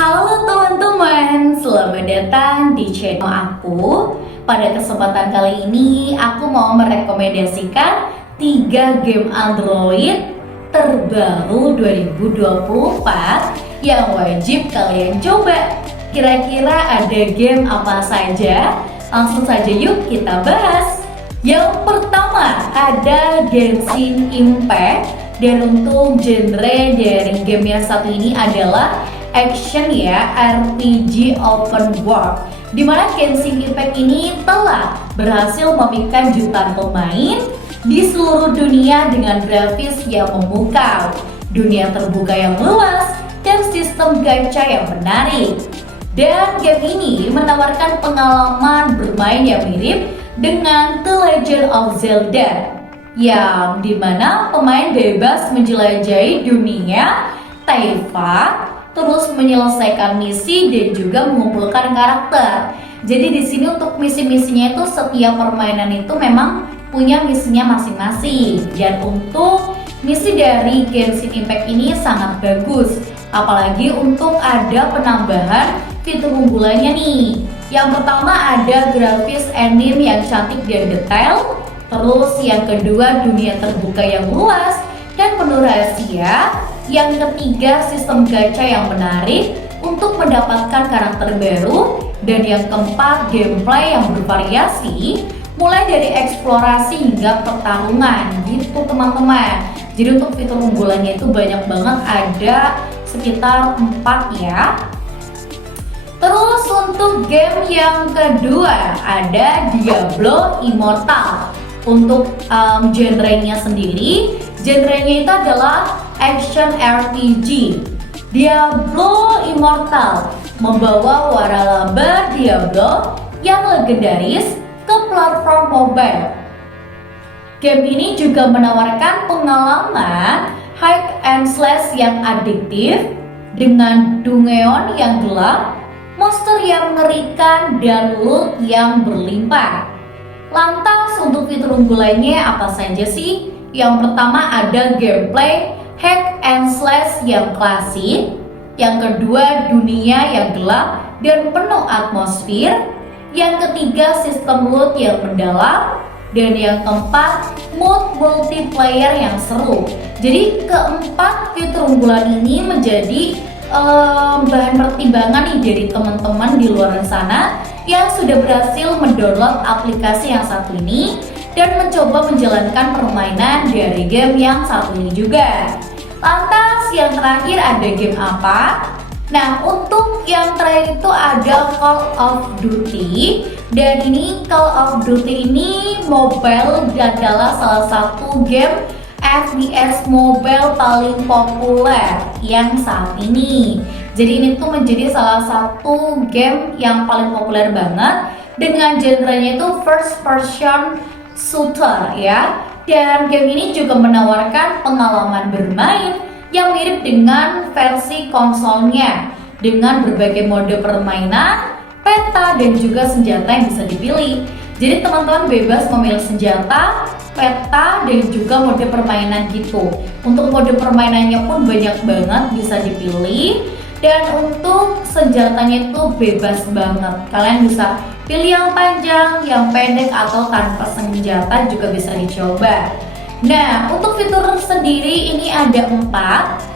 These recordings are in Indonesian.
Halo teman-teman, selamat datang di channel aku. Pada kesempatan kali ini aku mau merekomendasikan 3 game Android terbaru 2024 yang wajib kalian coba. Kira-kira ada game apa saja? Langsung saja yuk kita bahas. Yang pertama ada Genshin Impact, dan untuk genre dari game yang satu ini adalah action ya, RPG open world, dimana Genshin Impact ini telah berhasil memikat jutaan pemain di seluruh dunia dengan grafis yang memukau, dunia terbuka yang luas, dan sistem gacha yang menarik. Dan game ini menawarkan pengalaman bermain yang mirip dengan The Legend of Zelda, yang dimana pemain bebas menjelajahi dunia Taifa, terus menyelesaikan misi dan juga mengumpulkan karakter. Jadi di sini untuk misi-misinya itu setiap permainan itu memang punya misinya masing-masing. Dan untuk misi dari Genshin Impact ini sangat bagus, apalagi untuk ada penambahan fitur unggulannya nih. Yang pertama ada grafis anime yang cantik dan detail. Terus yang kedua dunia terbuka yang luas dan penuh rahasia. Yang ketiga sistem gacha yang menarik untuk mendapatkan karakter baru. Dan yang keempat gameplay yang bervariasi, mulai dari eksplorasi hingga pertarungan gitu teman-teman. Jadi untuk fitur unggulannya itu banyak banget, ada sekitar 4 ya. Terus untuk game yang kedua ada Diablo Immortal. Untuk genrenya sendiri, genrenya itu adalah action RPG. Diablo Immortal membawa waralaba Diablo yang legendaris ke platform mobile. Game ini juga menawarkan pengalaman hack and slash yang adiktif dengan dungeon yang gelap, monster yang mengerikan, dan loot yang berlimpah. Lantas untuk fitur unggulannya apa saja sih? Yang pertama ada gameplay hack and slash yang klasik. Yang kedua dunia yang gelap dan penuh atmosfer. Yang ketiga sistem loot yang mendalam. Dan yang keempat mode multiplayer yang seru. Jadi keempat fitur unggulan ini menjadi bahan pertimbangan nih dari teman-teman di luar sana yang sudah berhasil mendownload aplikasi yang satu ini dan mencoba menjalankan permainan dari game yang satu ini juga. Lantas yang terakhir ada game apa? Nah, untuk yang terakhir itu ada Call of Duty. Dan ini Call of Duty ini mobile adalah salah satu game FPS mobile paling populer yang saat ini. Jadi ini tuh menjadi salah satu game yang paling populer banget dengan genrenya itu first person shooter ya. Dan game ini juga menawarkan pengalaman bermain yang mirip dengan versi konsolnya dengan berbagai mode permainan, peta, dan juga senjata yang bisa dipilih. Jadi teman-teman bebas memilih senjata, peta, dan juga mode permainan gitu. Untuk mode permainannya pun banyak banget bisa dipilih. Dan untuk senjatanya itu bebas banget. Kalian bisa pilih yang panjang, yang pendek, atau tanpa senjata juga bisa dicoba. Nah, untuk fitur sendiri ini ada 4.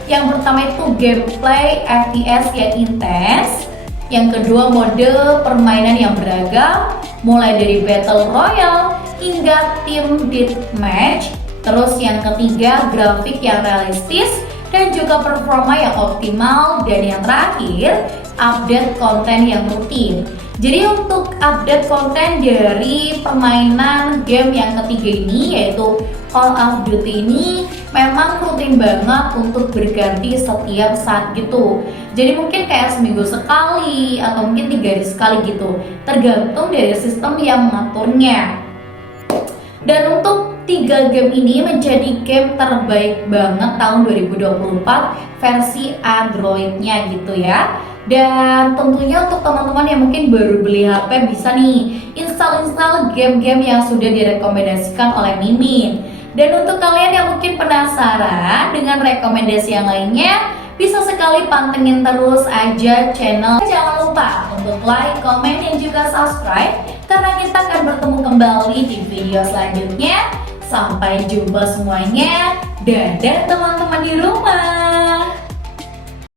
Yang pertama itu gameplay FPS yang intens. Yang kedua mode permainan yang beragam, mulai dari Battle Royale hingga Team Deathmatch. Terus yang ketiga grafik yang realistis dan juga performa yang optimal. Dan yang terakhir update konten yang rutin. Jadi untuk update konten dari permainan game yang ketiga ini yaitu Call of Duty ini memang rutin banget untuk berganti setiap saat gitu. Jadi mungkin kayak seminggu sekali atau mungkin 3 hari sekali gitu, tergantung dari sistem yang mengaturnya. Dan untuk 3 game ini menjadi game terbaik banget tahun 2024 versi Android-nya gitu ya. Dan tentunya untuk teman-teman yang mungkin baru beli HP bisa nih install game-game yang sudah direkomendasikan oleh Mimin. Dan untuk kalian yang mungkin penasaran dengan rekomendasi yang lainnya, bisa sekali pantengin terus aja channel. Jangan lupa untuk like, komen, dan juga subscribe, karena kita akan bertemu kembali di video selanjutnya. Sampai jumpa semuanya. Dadah teman-teman di rumah.